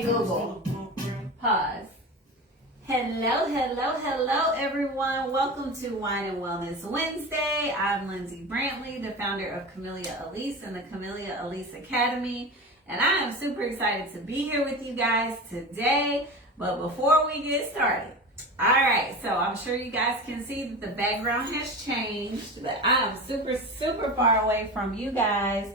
Hey Google, pause. Hello everyone. Welcome to Wine and Wellness Wednesday. I'm Lindsay Brantley, the founder of Camellia Alise and the Camellia Alise Academy. And I am super excited to be here with you guys today. But before we get started, all right, so I'm sure you guys can see that the background has changed, but I am super far away from you guys.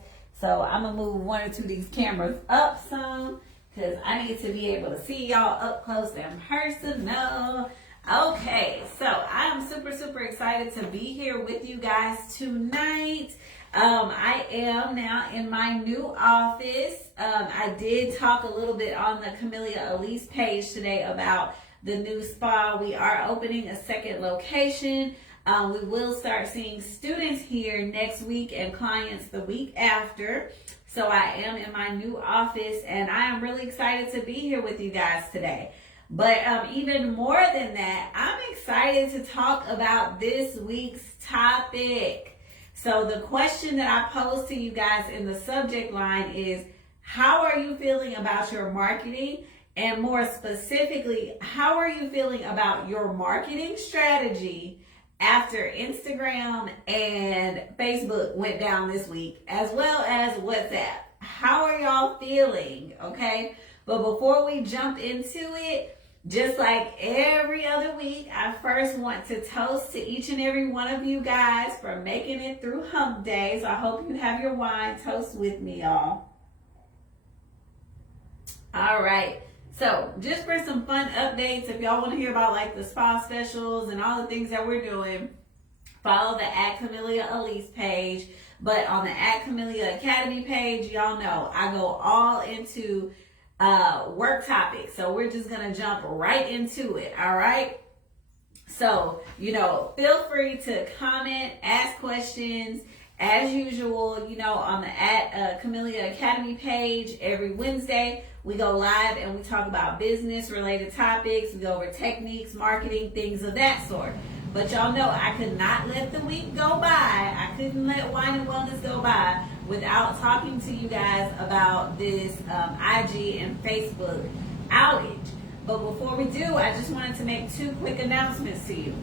So I'm gonna move one or two of these cameras up some because I need to be able to see y'all up close and personal. Okay, so I am super excited to be here with you guys tonight. I am now in my new office. I did talk a little bit on the Camellia Alise page today about the new spa. We are opening a second location. We will start seeing students here next week and clients the week after. So I am in my new office and I am really excited to be here with you guys today. But even more than that, I'm excited to talk about this week's topic. So the question that I posed to you guys in the subject line is, how are you feeling about your marketing? And more specifically, how are you feeling about your marketing strategy after Instagram and Facebook went down this week, as well as WhatsApp? How are y'all feeling? Okay, but before we jump into it, just like every other week, I first want to toast to each and every one of you guys for making it through hump day. So I hope you have your wine. Toast with me, y'all. All right. So just for some fun updates, if y'all want to hear about like the spa specials and all the things that we're doing, follow the Camellia Alise page. But on the Camellia Academy page, y'all know I go all into work topics. So we're just going to jump right into it. All right. So, feel free to comment, ask questions. As usual, on the Camellia Academy page every Wednesday, we go live and we talk about business related topics. We go over techniques, marketing, things of that sort. But y'all know I could not let the week go by. I couldn't let Wine and Wellness go by without talking to you guys about this IG and Facebook outage. But before we do, I just wanted to make two quick announcements to you.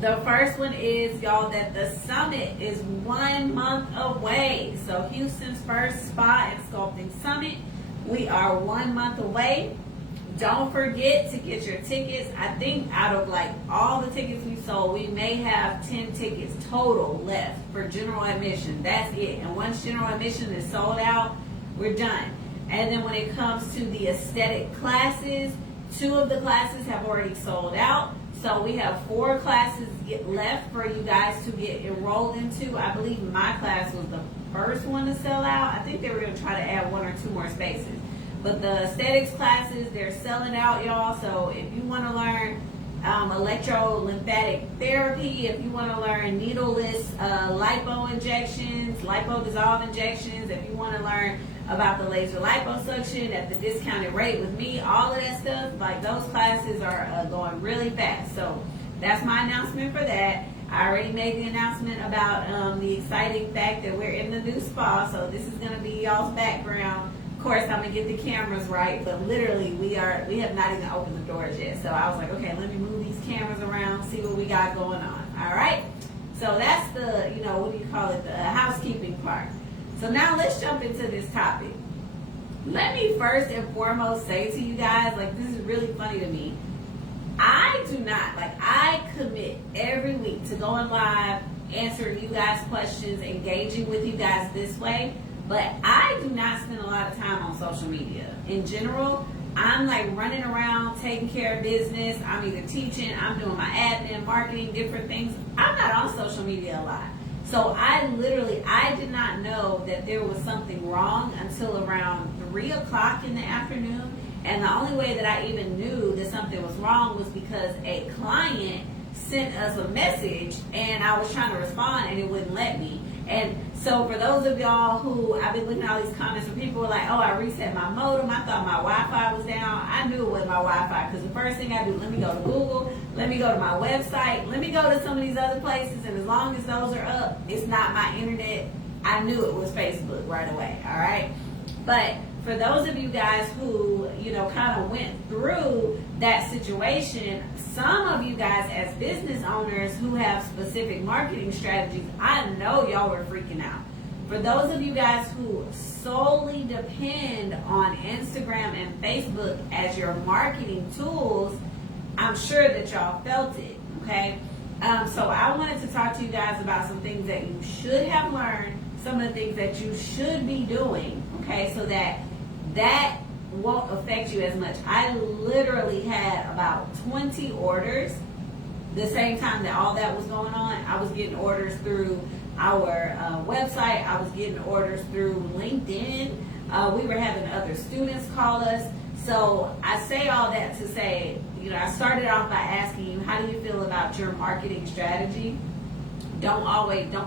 The first one is, y'all, that the summit is 1 month away. So Houston's first spa and sculpting summit, we are 1 month away. Don't forget to get your tickets. I think out of like all the tickets we sold, we may have 10 tickets total left for general admission. That's it. And once general admission is sold out, we're done. And then when it comes to the aesthetic classes, 2 of the classes have already sold out. So we have 4 classes left for you guys to get enrolled into. I believe my class was the first one to sell out. I think they were going to try to add 1 or 2 more spaces. But the aesthetics classes, they're selling out, y'all. So if you want to learn electrolymphatic therapy, if you want to learn needleless lipo injections, lipo dissolve injections, if you want to learn about the laser liposuction at the discounted rate with me, all of that stuff, like those classes are going really fast. So that's my announcement for that. I already made the announcement about the exciting fact that we're in the new spa. So this is going to be y'all's background. Of course, I'm going to get the cameras right, but literally we have not even opened the doors yet. So I was like, okay, let me move these cameras around, see what we got going on. All right. So that's the, what do you call it? The housekeeping part. So now let's jump into this topic. Let me first and foremost say to you guys, like, this is really funny to me. I commit every week to going live, answering you guys' questions, engaging with you guys this way. But I do not spend a lot of time on social media. In general, I'm like running around, taking care of business. I'm either teaching, I'm doing my admin, marketing, different things. I'm not on social media a lot. So I did not know that there was something wrong until around 3 o'clock in the afternoon. And the only way that I even knew that something was wrong was because a client sent us a message and I was trying to respond and it wouldn't let me. And so for those of y'all who, I've been looking at all these comments and people were like, oh, I reset my modem. I thought my Wi-Fi was down. I knew it wasn't my Wi-Fi because the first thing I do, let me go to Google, let me go to my website, let me go to some of these other places. And as long as those are up, it's not my internet. I knew it was Facebook right away. All right. But for those of you guys who, kind of went through that situation, some of you guys as business owners who have specific marketing strategies, I know y'all were freaking out. For those of you guys who solely depend on Instagram and Facebook as your marketing tools, I'm sure that y'all felt it, okay? So I wanted to talk to you guys about some things that you should have learned, some of the things that you should be doing, okay, so that won't affect you as much. I literally had about 20 orders the same time that all that was going on. I was getting orders through our website. I was getting orders through LinkedIn. We were having other students call us. So I say all that to say, I started off by asking you, how do you feel about your marketing strategy? Don't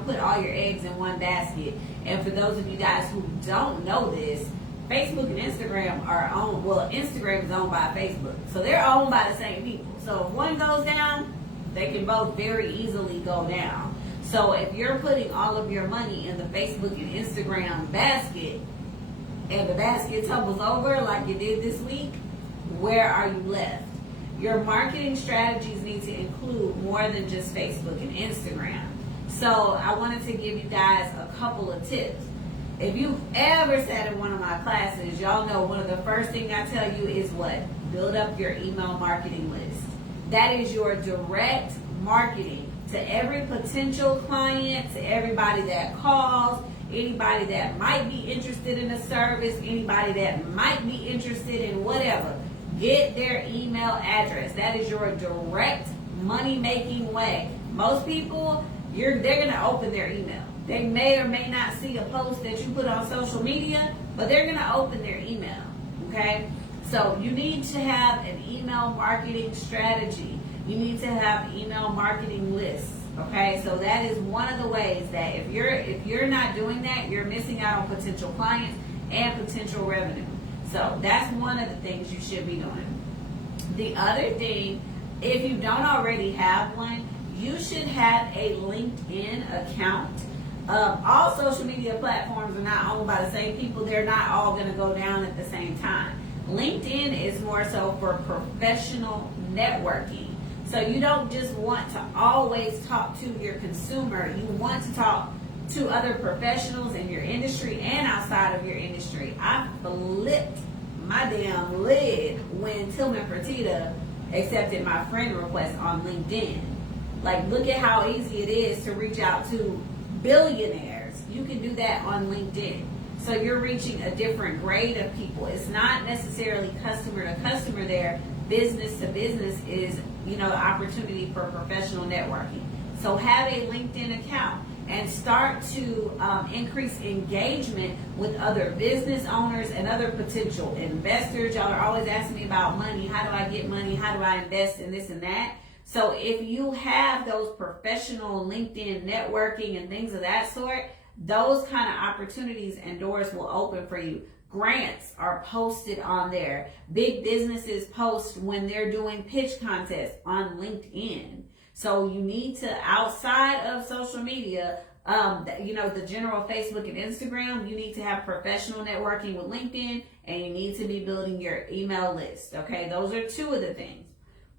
put all your eggs in one basket. And for those of you guys who don't know this, Facebook and Instagram are owned, Instagram is owned by Facebook. So they're owned by the same people. So if one goes down, they can both very easily go down. So if you're putting all of your money in the Facebook and Instagram basket, and the basket tumbles over like you did this week, where are you left? Your marketing strategies need to include more than just Facebook and Instagram. So I wanted to give you guys a couple of tips. If you've ever sat in one of my classes, y'all know one of the first things I tell you is what? Build up your email marketing list. That is your direct marketing to every potential client, to everybody that calls, anybody that might be interested in a service, anybody that might be interested in whatever. Get their email address. That is your direct money-making way. Most people, they're going to open their email. They may or may not see a post that you put on social media, but they're going to open their email, okay? So you need to have an email marketing strategy. You need to have email marketing lists, okay? So that is one of the ways that if you're not doing that, you're missing out on potential clients and potential revenue. So that's one of the things you should be doing. The other thing, if you don't already have one, you should have a LinkedIn account. All social media platforms are not owned by the same people. They're not all going to go down at the same time. LinkedIn is more so for professional networking. So you don't just want to always talk to your consumer. You want to talk to other professionals in your industry and outside of your industry. I flipped my damn lid when Tillman Fertitta accepted my friend request on LinkedIn. Like, look at how easy it is to reach out to billionaires. You can do that on LinkedIn. So you're reaching a different grade of people. It's not necessarily customer to customer there. Business to business is, opportunity for professional networking. So have a LinkedIn account and start to increase engagement with other business owners and other potential investors. Y'all are always asking me about money. How do I get money? How do I invest in this and that? So if you have those professional LinkedIn networking and things of that sort, those kind of opportunities and doors will open for you. Grants are posted on there. Big businesses post when they're doing pitch contests on LinkedIn. So you need to, outside of social media, the general Facebook and Instagram, you need to have professional networking with LinkedIn, and you need to be building your email list. Okay, those are two of the things.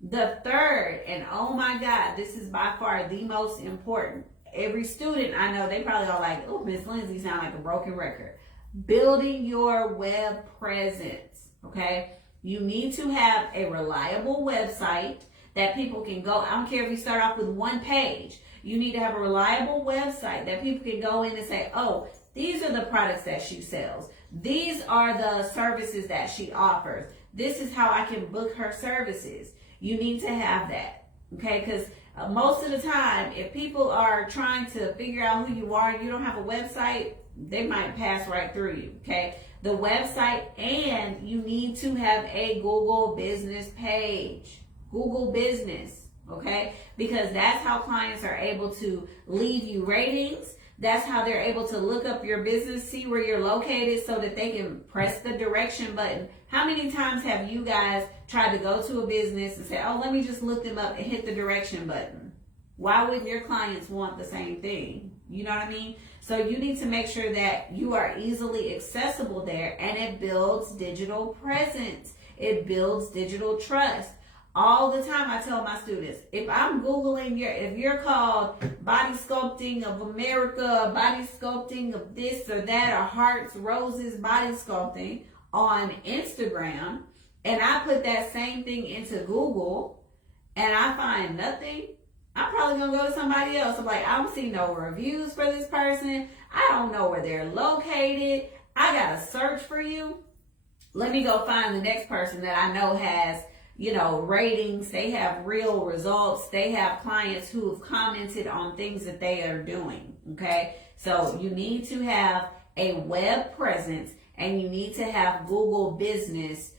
The third, and oh my God, this is by far the most important. Every student I know, they probably are like, oh, Miss Lindsay sound like a broken record. Building your web presence, okay? You need to have a reliable website that people can go. I don't care if you start off with one page. You need to have a reliable website that people can go in and say, oh, these are the products that she sells. These are the services that she offers. This is how I can book her services. You need to have that, okay? Because most of the time, if people are trying to figure out who you are and you don't have a website, they might pass right through you, okay? The website, and you need to have a Google business page. Google business, okay? Because that's how clients are able to leave you ratings. That's how they're able to look up your business, see where you're located so that they can press the direction button. How many times have you guys tried to go to a business and say, oh, let me just look them up and hit the direction button? Why wouldn't your clients want the same thing? You know what I mean? So you need to make sure that you are easily accessible there, and it builds digital presence. It builds digital trust. All the time I tell my students, if I'm Googling if you're called Body Sculpting of America, Body Sculpting of this or that, or Hearts, Roses, Body Sculpting on Instagram, and I put that same thing into Google and I find nothing, I'm probably going to go to somebody else. I'm like, I don't see no reviews for this person. I don't know where they're located. I got to search for you. Let me go find the next person that I know has, ratings. They have real results. They have clients who have commented on things that they are doing. Okay. So you need to have a web presence, and you need to have Google Business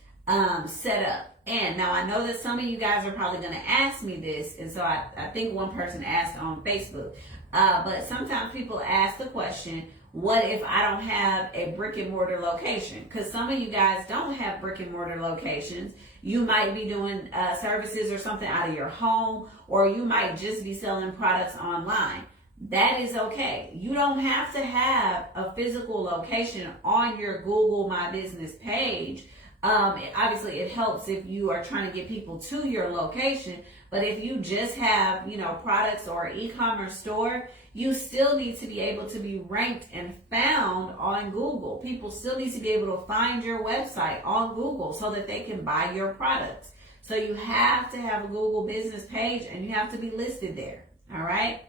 set up. And now I know that some of you guys are probably going to ask me this. And so I think one person asked on Facebook. But sometimes people ask the question, what if I don't have a brick and mortar location? Because some of you guys don't have brick and mortar locations. You might be doing services or something out of your home, or you might just be selling products online. That is okay. You don't have to have a physical location on your Google My Business page. Obviously, it helps if you are trying to get people to your location. But if you just have, products or e-commerce store, you still need to be able to be ranked and found on Google. People still need to be able to find your website on Google so that they can buy your products. So you have to have a Google Business page, and you have to be listed there. All right.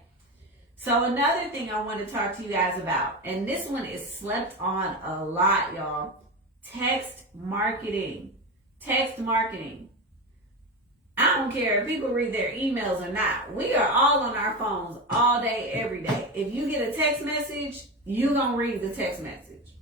So another thing I want to talk to you guys about, and this one is slept on a lot, y'all. Text marketing. Text marketing. I don't care if people read their emails or not. We are all on our phones all day, every day. If you get a text message, you're going to read the text message.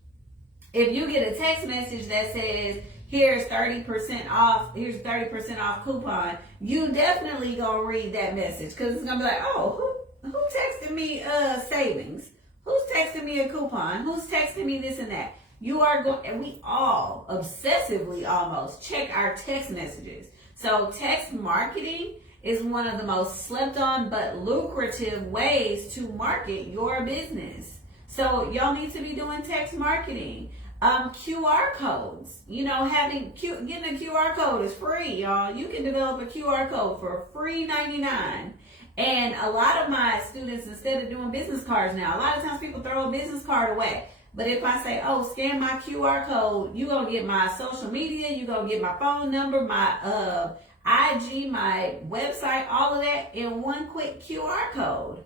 If you get a text message that says, here's 30% off, here's 30% off coupon, you definitely going to read that message, because it's going to be like, oh, who texted me savings? Who's texting me a coupon? Who's texting me this and that? You are going, and we all obsessively almost check our text messages. So text marketing is one of the most slept on but lucrative ways to market your business. So y'all need to be doing text marketing. QR codes, getting a QR code is free, y'all. You can develop a QR code for free 99. And a lot of my students, instead of doing business cards now, a lot of times people throw a business card away. But if I say, scan my QR code, you're going to get my social media, you're going to get my phone number, my IG, my website, all of that in one quick QR code.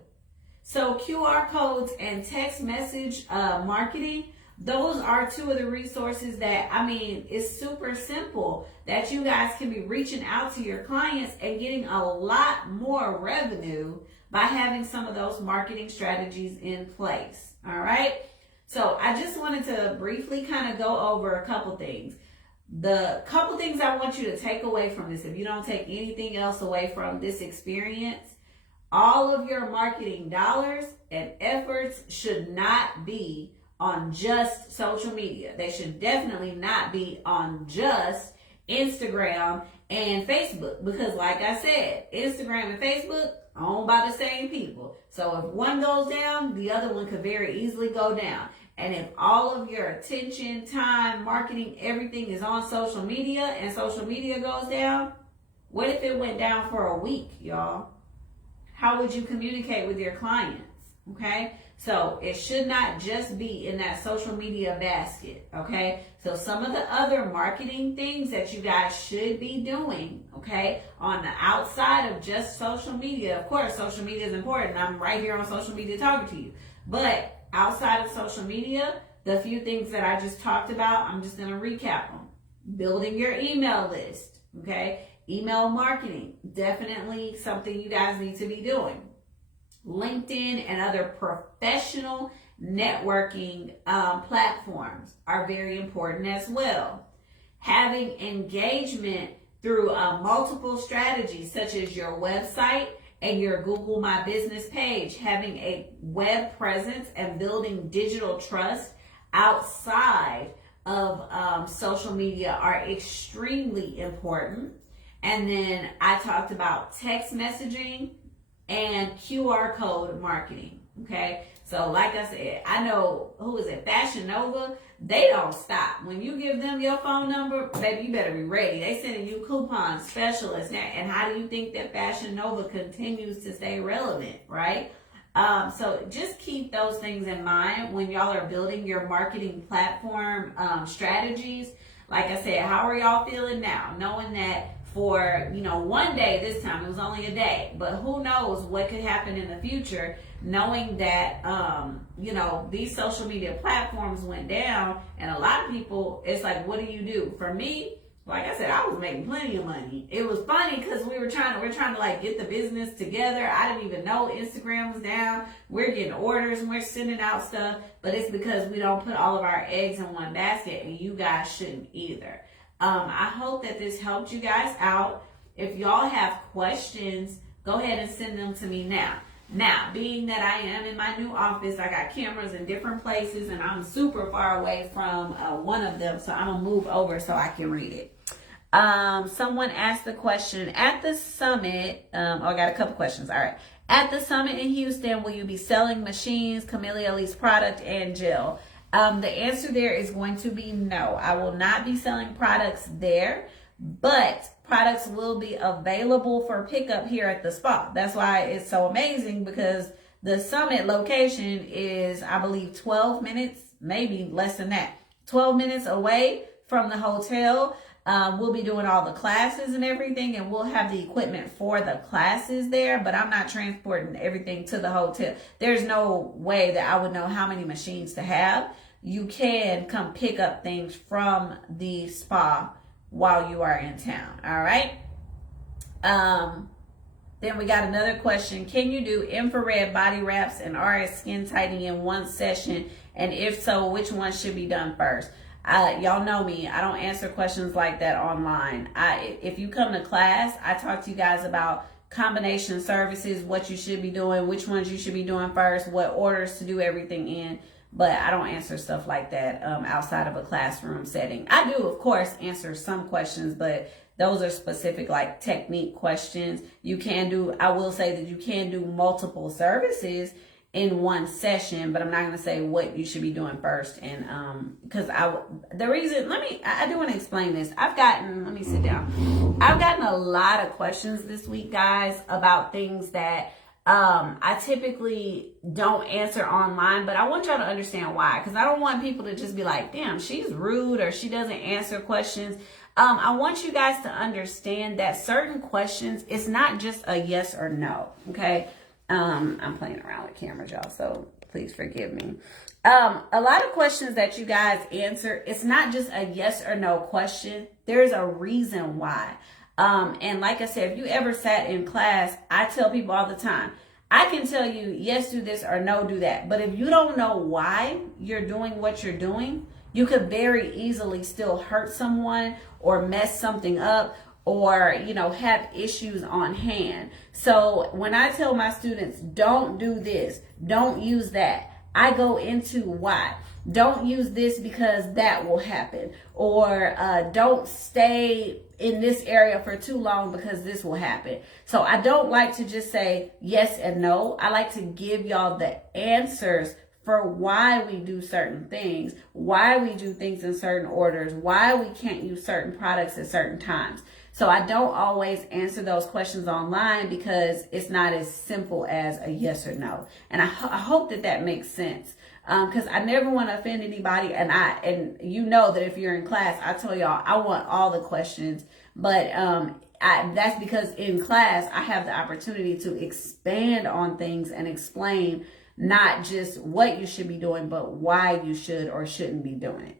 So QR codes and text message marketing, those are two of the resources that, it's super simple that you guys can be reaching out to your clients and getting a lot more revenue by having some of those marketing strategies in place. All right. So I just wanted to briefly kind of go over a couple things. The couple things I want you to take away from this, if you don't take anything else away from this experience, all of your marketing dollars and efforts should not be on just social media. They should definitely not be on just Instagram and Facebook, because like I said, Instagram and Facebook owned by the same people. So if one goes down, the other one could very easily go down. And if all of your attention, time, marketing, everything is on social media, and social media goes down, what if it went down for a week, y'all? How would you communicate with your clients? Okay? So it should not just be in that social media basket. Okay? So some of the other marketing things that you guys should be doing, okay, on the outside of just social media. Of course, social media is important. I'm right here on social media talking to you. But outside of social media, the few things that I just talked about, I'm just going to recap them. Building your email list, okay? Email marketing, definitely something you guys need to be doing. LinkedIn and other professional networking platforms are very important as well. Having engagement through multiple strategies, such as your website and your Google My Business page. Having a web presence and building digital trust outside of social media are extremely important. And then I talked about text messaging and QR code marketing. Okay, So like I said, I know, who is it, Fashion Nova, they don't stop. When you give them your phone number, baby, you better be ready. They sending you coupons, specialists. And how do you think that Fashion Nova continues to stay relevant, right? So just keep those things in mind when y'all are building your marketing platform strategies. Like I said, how are y'all feeling now? Knowing that for, one day this time, it was only a day, but who knows what could happen in the future, knowing that, these social media platforms went down, and a lot of people, it's like, what do you do? For me, like I said, I was making plenty of money. It was funny because we're trying to like get the business together. I didn't even know Instagram was down. We're getting orders and we're sending out stuff, but it's because we don't put all of our eggs in one basket, and you guys shouldn't either. I hope that this helped you guys out. If y'all have questions, go ahead and send them to me now. Now, being that I am in my new office, I got cameras in different places, and I'm super far away from one of them, so I'm going to move over so I can read it. Someone asked the question, at the summit, I got a couple questions. All right. At the summit in Houston, will you be selling machines, Camellia Alise product, and gel? The answer there is going to be no. I will not be selling products there, but products will be available for pickup here at the spa. That's why it's so amazing, because the summit location is, I believe, 12 minutes, maybe less than that, 12 minutes away from the hotel. We'll be doing all the classes and everything, and we'll have the equipment for the classes there, but I'm not transporting everything to the hotel. There's no way that I would know how many machines to have. You can come pick up things from the spa while you are in town. All right. Then we got another question. Can you do infrared body wraps and RS skin tightening in one session? And if so, which one should be done first? Y'all know me. I don't answer questions like that online. If you come to class, I talk to you guys about combination services, what you should be doing, which ones you should be doing first, what orders to do everything in. But I don't answer stuff like that outside of a classroom setting. I do, of course, answer some questions, but those are specific, like, technique questions. I will say that you can do multiple services in one session, but I'm not going to say what you should be doing first. And because I do want to explain this. Let me sit down. I've gotten a lot of questions this week, guys, about things that I typically don't answer online, but I want y'all to understand why, because I don't want people to just be like, damn, she's rude or she doesn't answer questions. I want you guys to understand that certain questions, it's not just a yes or no, okay? I'm playing around with cameras, y'all, so please forgive me. A lot of questions that you guys answer, it's not just a yes or no question. There's a reason why. And like I said, if you ever sat in class, I tell people all the time, I can tell you, yes, do this, or no, do that. But if you don't know why you're doing what you're doing, you could very easily still hurt someone or mess something up, or, have issues on hand. So when I tell my students, don't do this, don't use that, I go into why. Don't use this because that will happen. Or don't stay in this area for too long because this will happen. So I don't like to just say yes and no. I like to give y'all the answers for why we do certain things, why we do things in certain orders, why we can't use certain products at certain times. So I don't always answer those questions online because it's not as simple as a yes or no. And I hope that makes sense. Because I never want to offend anybody. And you know that if you're in class, I tell y'all, I want all the questions. But that's because in class, I have the opportunity to expand on things and explain not just what you should be doing, but why you should or shouldn't be doing it.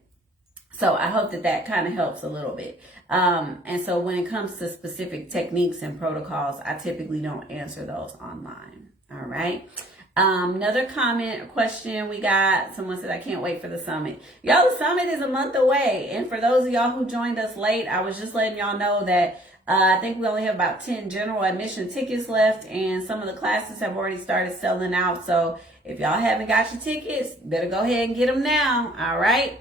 So I hope that kind of helps a little bit. And so when it comes to specific techniques and protocols, I typically don't answer those online. All right. Another comment or question we got, someone said, I can't wait for the summit. Y'all, the summit is a month away. And for those of y'all who joined us late, I was just letting y'all know that I think we only have about 10 general admission tickets left, and some of the classes have already started selling out. So if y'all haven't got your tickets, better go ahead and get them now. All right.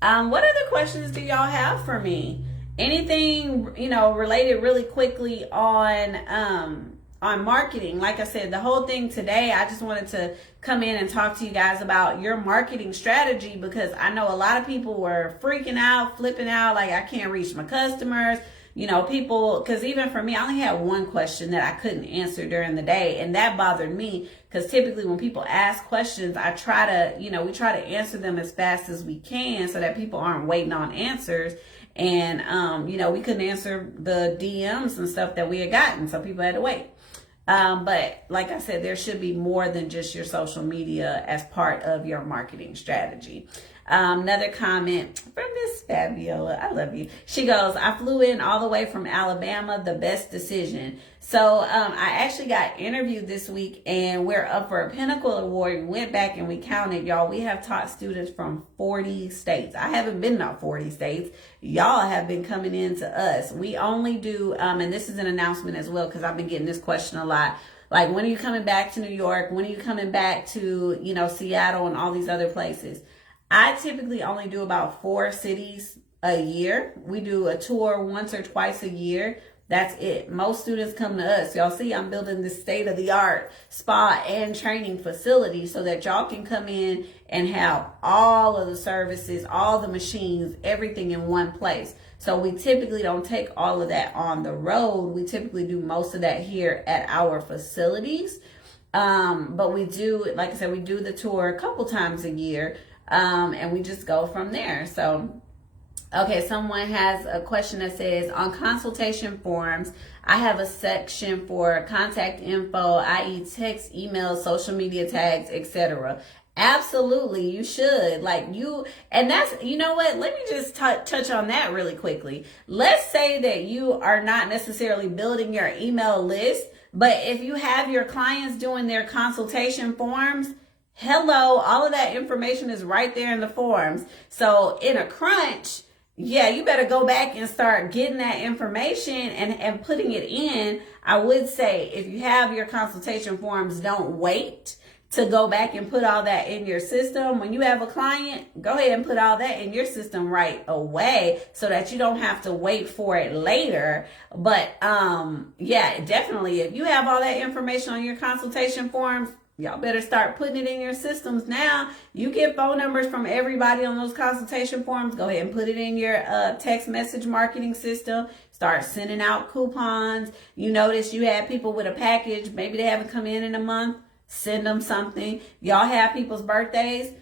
What other questions do y'all have for me? Anything, related really quickly on on marketing. Like I said, the whole thing today, I just wanted to come in and talk to you guys about your marketing strategy, because I know a lot of people were freaking out, flipping out, like I can't reach my customers. You know, people, because even for me, I only had one question that I couldn't answer during the day, and that bothered me, because typically when people ask questions, I try to, we try to answer them as fast as we can so that people aren't waiting on answers. And, we couldn't answer the DMs and stuff that we had gotten, so people had to wait. But like I said, there should be more than just your social media as part of your marketing strategy. Another comment from Miss Fabiola. I love you. She goes, I flew in all the way from Alabama. The best decision. So I actually got interviewed this week, and we're up for a Pinnacle Award. We went back and we counted, y'all. We have taught students from 40 states. I haven't been to 40 states. Y'all have been coming in to us. We only do, and this is an announcement as well, because I've been getting this question a lot. Like, when are you coming back to New York? When are you coming back to, Seattle and all these other places? I typically only do about 4 cities a year. We do a tour once or twice a year. That's it. Most students come to us. Y'all see, I'm building this state-of-the-art spa and training facility so that y'all can come in and have all of the services, all the machines, everything in one place. So we typically don't take all of that on the road. We typically do most of that here at our facilities. But we do, like I said, we do the tour a couple times a year. And we just go from there. So, okay, someone has a question that says, on consultation forms, I have a section for contact info, i.e. text, email, social media tags, etc. Absolutely, you should. And that's, you know what? Let me just touch on that really quickly. Let's say that you are not necessarily building your email list, but if you have your clients doing their consultation forms, hello, all of that information is right there in the forms. So in a crunch, yeah, you better go back and start getting that information and putting it in. I would say, if you have your consultation forms, don't wait to go back and put all that in your system. When you have a client, go ahead and put all that in your system right away so that you don't have to wait for it later. But yeah, definitely, if you have all that information on your consultation forms, y'all better start putting it in your systems now. You get phone numbers from everybody on those consultation forms. Go ahead and put it in your text message marketing system. Start sending out coupons. You notice you have people with a package. Maybe they haven't come in a month. Send them something. Y'all have people's birthdays.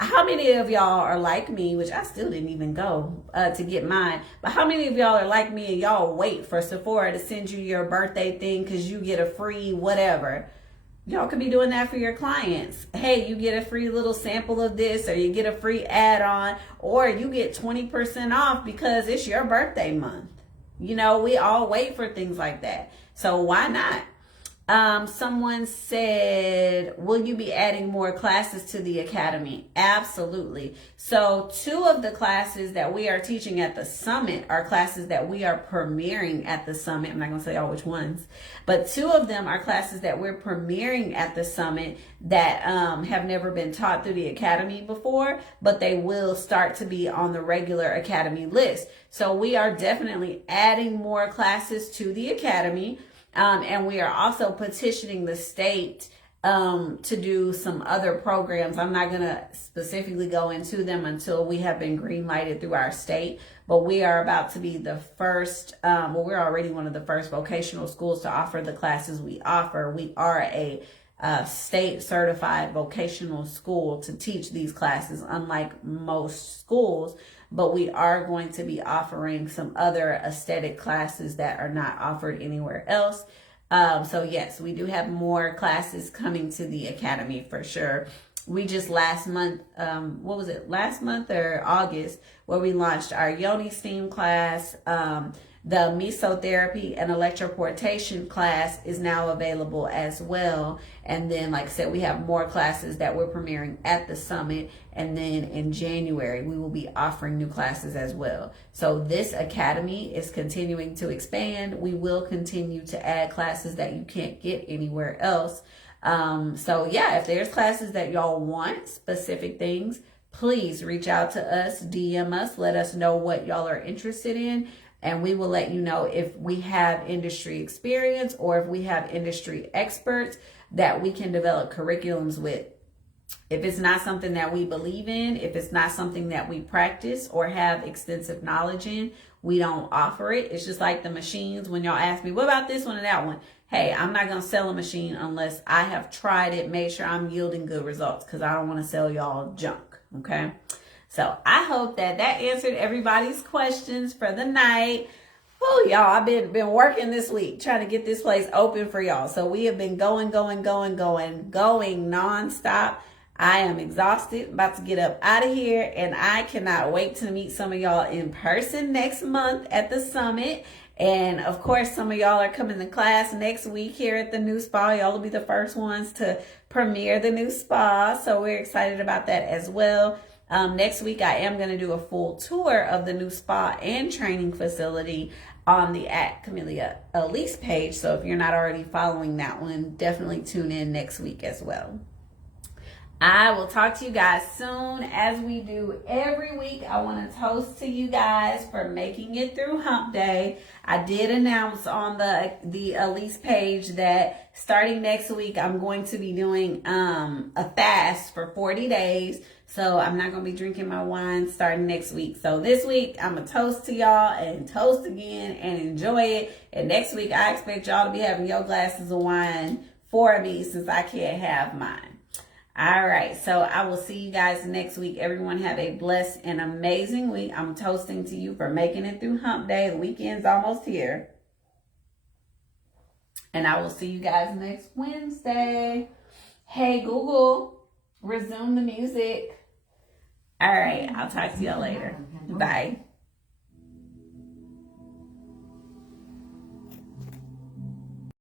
How many of y'all are like me, which I still didn't even go to get mine, but how many of y'all are like me and y'all wait for Sephora to send you your birthday thing because you get a free whatever? Y'all could be doing that for your clients. Hey, you get a free little sample of this, or you get a free add-on, or you get 20% off because it's your birthday month. We all wait for things like that. So why not? Someone said, will you be adding more classes to the academy? Absolutely. So 2 of the classes that we are teaching at the summit are classes that we are premiering at the summit. I'm not going to say all which ones, but 2 of them are classes that we're premiering at the summit that have never been taught through the academy before, but they will start to be on the regular academy list. So we are definitely adding more classes to the academy. And we are also petitioning the state to do some other programs. I'm not going to specifically go into them until we have been green lighted through our state, but we are about to be the first, we're already one of the first vocational schools to offer the classes we offer. We are a state certified vocational school to teach these classes, unlike most schools. But we are going to be offering some other aesthetic classes that are not offered anywhere else. So yes, we do have more classes coming to the academy for sure. We just last month, last month or August, where we launched our Yoni Steam class. The mesotherapy and electroportation class is now available as well. And then, like I said, we have more classes that we're premiering at the summit. And then in January, we will be offering new classes as well. So this academy is continuing to expand. We will continue to add classes that you can't get anywhere else. So yeah, if there's classes that y'all want, specific things, please reach out to us, DM us, let us know what y'all are interested in. and we will let you know if we have industry experience or if we have industry experts that we can develop curriculums with. If it's not something that we believe in, if it's not something that we practice or have extensive knowledge in, we don't offer it. It's just like the machines. When y'all ask me, what about this one and that one? Hey, I'm not going to sell a machine unless I have tried it, made sure I'm yielding good results, because I don't want to sell y'all junk. Okay. So I hope that answered everybody's questions for the night. Oh, y'all, I've been working this week trying to get this place open for y'all. So we have been going nonstop. I am exhausted, about to get up out of here, and I cannot wait to meet some of y'all in person next month at the summit. And of course, some of y'all are coming to class next week here at the new spa. Y'all will be the first ones to premiere the new spa. So we're excited about that as well. Next week, I am going to do a full tour of the new spa and training facility on the Camellia Alise page. So if you're not already following that one, definitely tune in next week as well. I will talk to you guys soon. As we do every week, I want to toast to you guys for making it through Hump Day. I did announce on the Alise page that starting next week, I'm going to be doing a fast for 40 days. So I'm not going to be drinking my wine starting next week. So this week, I'm going to toast to y'all and toast again and enjoy it. And next week, I expect y'all to be having your glasses of wine for me since I can't have mine. All right, so I will see you guys next week. Everyone have a blessed and amazing week. I'm toasting to you for making it through Hump Day. The weekend's almost here. And I will see you guys next Wednesday. Hey, Google, resume the music. All right, I'll talk to y'all later. Bye.